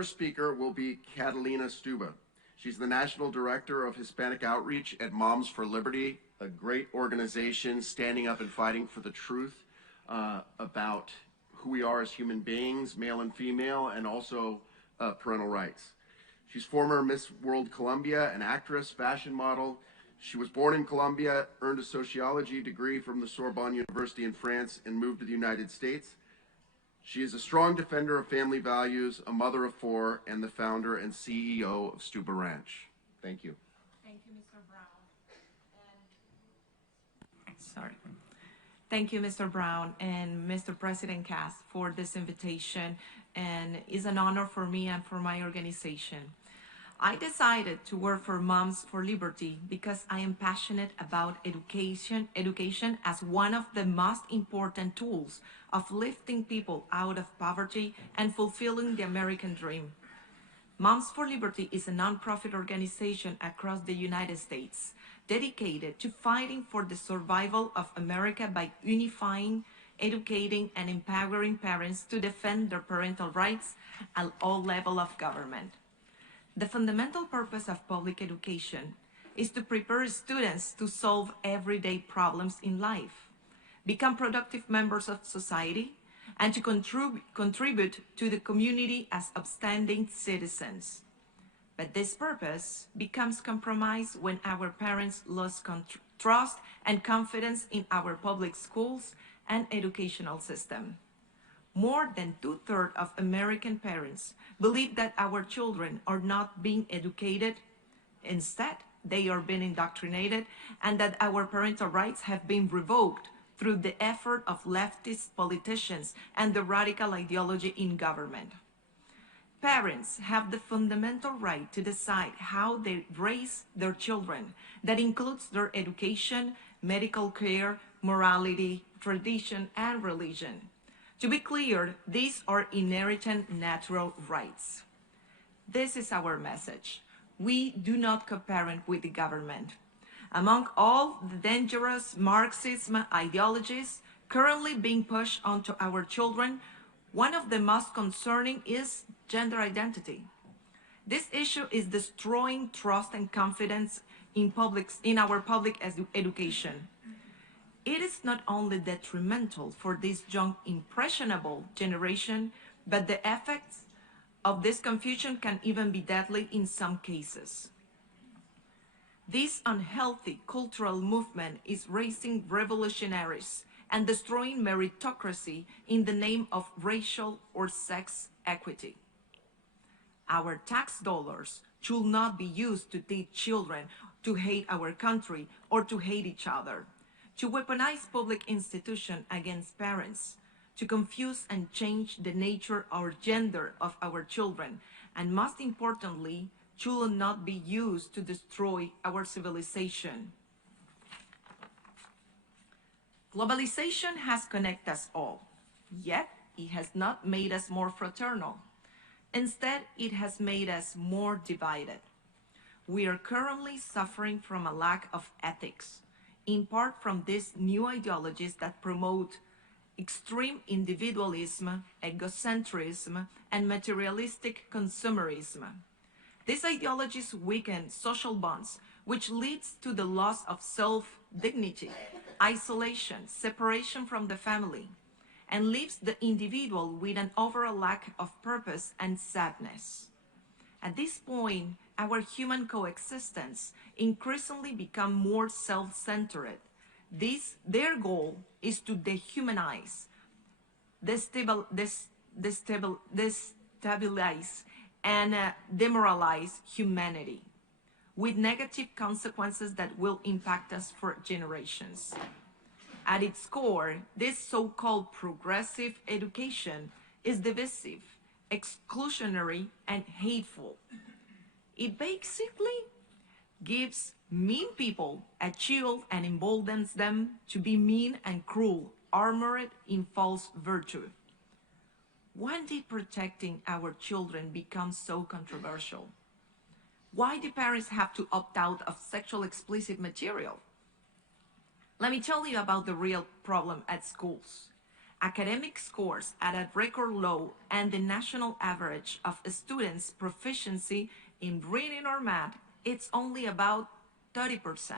first speaker will be Catalina Stubbe. She's the National Director of Hispanic Outreach at Moms for Liberty, a great organization standing up and fighting for the truth about who we are as human beings, male and female, and also parental rights. She's former Miss World Colombia, an actress, fashion model. She was born in Colombia, earned a sociology degree from the Sorbonne University in France, and moved to the United States. She is a strong defender of family values, a mother of four, and the founder and CEO of Stubbe Ranch. Thank you. Thank you, Mr. Brown. Thank you, Mr. Brown and Mr. President Cass, for this invitation, and it's an honor for me and for my organization. I decided to work for Moms for Liberty because I am passionate about education as one of the most important tools of lifting people out of poverty and fulfilling the American dream. Moms for Liberty is a nonprofit organization across the United States dedicated to fighting for the survival of America by unifying, educating, and empowering parents to defend their parental rights at all levels of government. The fundamental purpose of public education is to prepare students to solve everyday problems in life, become productive members of society, and to contribute to the community as upstanding citizens. But this purpose becomes compromised when our parents lose trust and confidence in our public schools and educational system. More than 2/3 of American parents believe that our children are not being educated. Instead, they are being indoctrinated, and that our parental rights have been revoked through the effort of leftist politicians and the radical ideology in government. Parents have the fundamental right to decide how they raise their children. That includes their education, medical care, morality, tradition, and religion. To be clear, these are inherent natural rights. This is our message. We do not co-parent with the government. Among all the dangerous Marxism ideologies currently being pushed onto our children, one of the most concerning is gender identity. This issue is destroying trust and confidence in our public education. It is not only detrimental for this young, impressionable generation, but the effects of this confusion can even be deadly in some cases. This unhealthy cultural movement is raising revolutionaries and destroying meritocracy in the name of racial or sex equity. Our tax dollars should not be used to teach children to hate our country or to hate each other, to weaponize public institutions against parents, to confuse and change the nature or gender of our children, and most importantly, should not be used to destroy our civilization. Globalization has connected us all, yet it has not made us more fraternal. Instead, it has made us more divided. We are currently suffering from a lack of ethics, in part from these new ideologies that promote extreme individualism, egocentrism, and materialistic consumerism. These ideologies weaken social bonds, which leads to the loss of self-dignity, isolation, separation from the family, and leaves the individual with an overall lack of purpose and sadness. At this point, our human coexistence increasingly become more self-centered. Their goal is to dehumanize, destabilize, and demoralize humanity, with negative consequences that will impact us for generations. At its core, this so-called progressive education is divisive, exclusionary, and hateful. It basically gives mean people a shield and emboldens them to be mean and cruel, armored in false virtue. When did protecting our children become so controversial? Why do parents have to opt out of sexual explicit material? Let me tell you about the real problem at schools. academic scores at a record low, and the national average of students' proficiency in reading or math, it's only about 30%.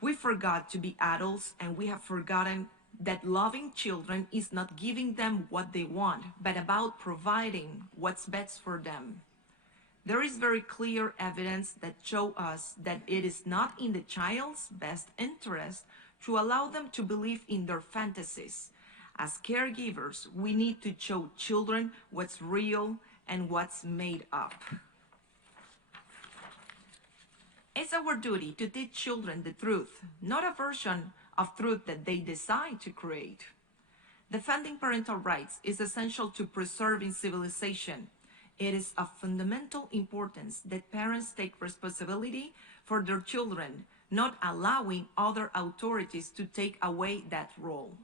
We forgot to be adults, and we have forgotten that loving children is not giving them what they want, but about providing what's best for them. There is very clear evidence that show us that it is not in the child's best interest to allow them to believe in their fantasies. As caregivers, we need to show children what's real and what's made up. It's our duty to teach children the truth, not a version of truth that they decide to create. Defending parental rights is essential to preserving civilization. It is of fundamental importance that parents take responsibility for their children, not allowing other authorities to take away that role.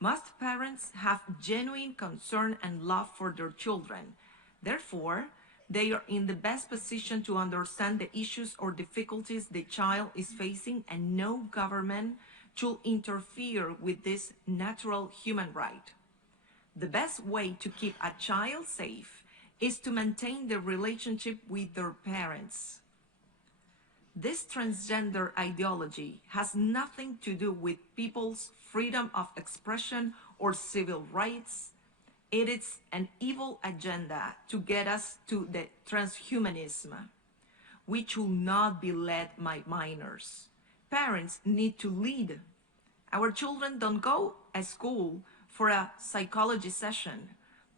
Most parents have genuine concern and love for their children. Therefore, they are in the best position to understand the issues or difficulties the child is facing, and no government should interfere with this natural human right. The best way to keep a child safe is to maintain the relationship with their parents. This transgender ideology has nothing to do with people's freedom of expression or civil rights. It is an evil agenda to get us to the transhumanism. We should not be led by minors. Parents need to lead. Our children don't go to school for a psychology session.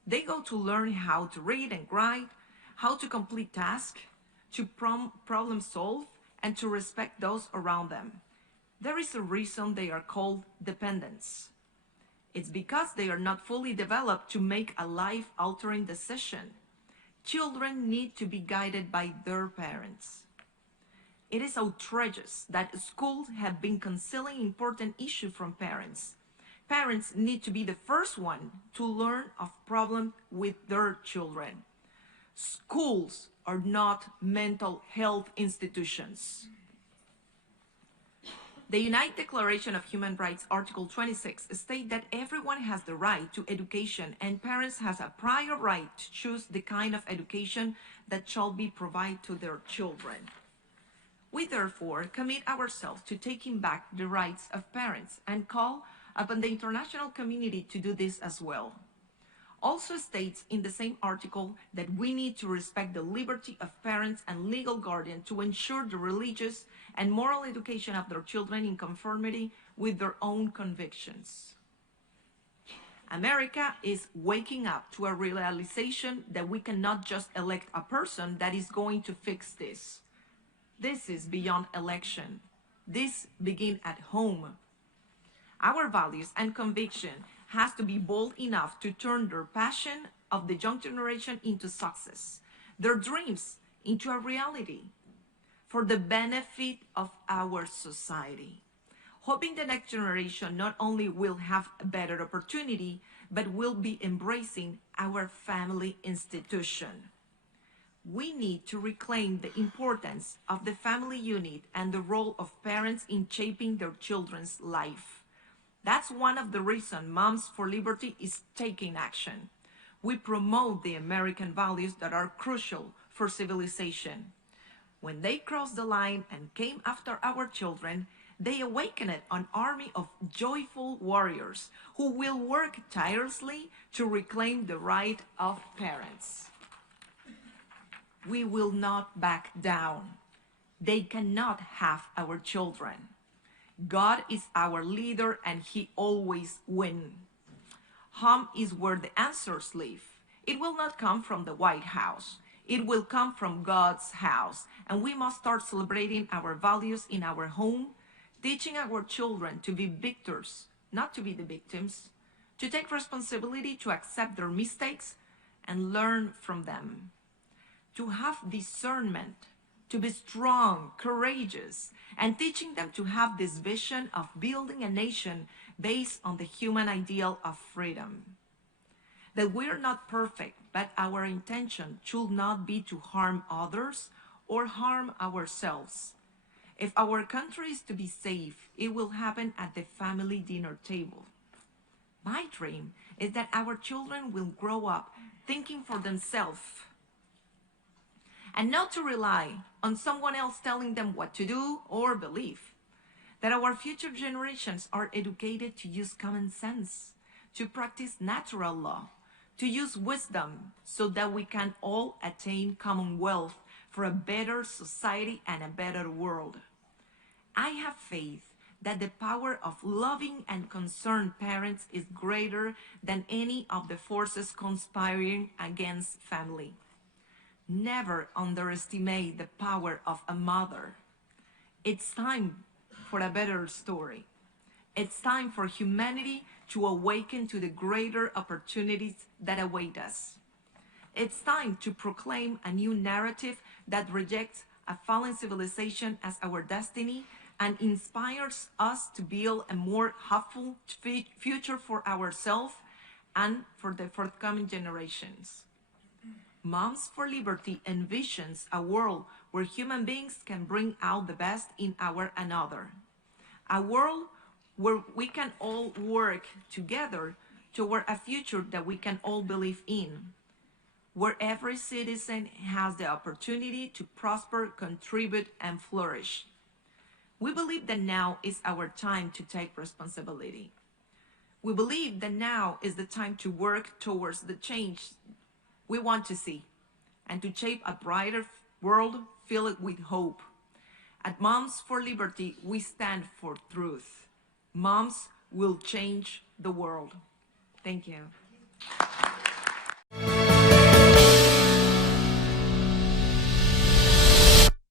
They go to learn how to read and write, how to complete tasks, to problem solve, and to respect those around them. There is a reason they are called dependents. It's because they are not fully developed to make a life-altering decision. Children need to be guided by their parents. It is outrageous that schools have been concealing important issues from parents. Parents need to be the first one to learn of problems with their children. Schools are not mental health institutions. The United Declaration of Human Rights, Article 26, states that everyone has the right to education, and parents have a prior right to choose the kind of education that shall be provided to their children. We therefore commit ourselves to taking back the rights of parents and call upon the international community to do this as well. Also states in the same article that we need to respect the liberty of parents and legal guardians to ensure the religious and moral education of their children in conformity with their own convictions. America is waking up to a realization that we cannot just elect a person that is going to fix this. This is beyond election. This begins at home. Our values and conviction has to be bold enough to turn their passion of the young generation into success, their dreams into a reality, for the benefit of our society. Hoping the next generation not only will have a better opportunity, but will be embracing our family institution. We need to reclaim the importance of the family unit and the role of parents in shaping their children's life. That's one of the reasons Moms for Liberty is taking action. We promote the American values that are crucial for civilization. When they crossed the line and came after our children, they awakened an army of joyful warriors who will work tirelessly to reclaim the right of parents. We will not back down. They cannot have our children. God is our leader and he always wins. Home is where the answers live. It will not come from the White House. It will come from God's house. And we must start celebrating our values in our home, teaching our children to be victors, not to be the victims, to take responsibility, to accept their mistakes and learn from them, to have discernment, to be strong, courageous, and teaching them to have this vision of building a nation based on the human ideal of freedom. That we are not perfect, but our intention should not be to harm others or harm ourselves. If our country is to be safe, it will happen at the family dinner table. My dream is that our children will grow up thinking for themselves and not to rely on someone else telling them what to do or believe. That our future generations are educated to use common sense, to practice natural law, to use wisdom so that we can all attain common wealth for a better society and a better world. I have faith that the power of loving and concerned parents is greater than any of the forces conspiring against family. Never underestimate the power of a mother. It's time for a better story. It's time for humanity to awaken to the greater opportunities that await us. It's time to proclaim a new narrative that rejects a fallen civilization as our destiny and inspires us to build a more hopeful future for ourselves and for the forthcoming generations. Moms for Liberty envisions a world where human beings can bring out the best in our another. A world where we can all work together toward a future that we can all believe in, where every citizen has the opportunity to prosper, contribute, and flourish. We believe that now is our time to take responsibility. We believe that now is the time to work towards the change we want to see and to shape a brighter world filled with hope. At Moms for Liberty, we stand for truth. Moms will change the world. Thank you.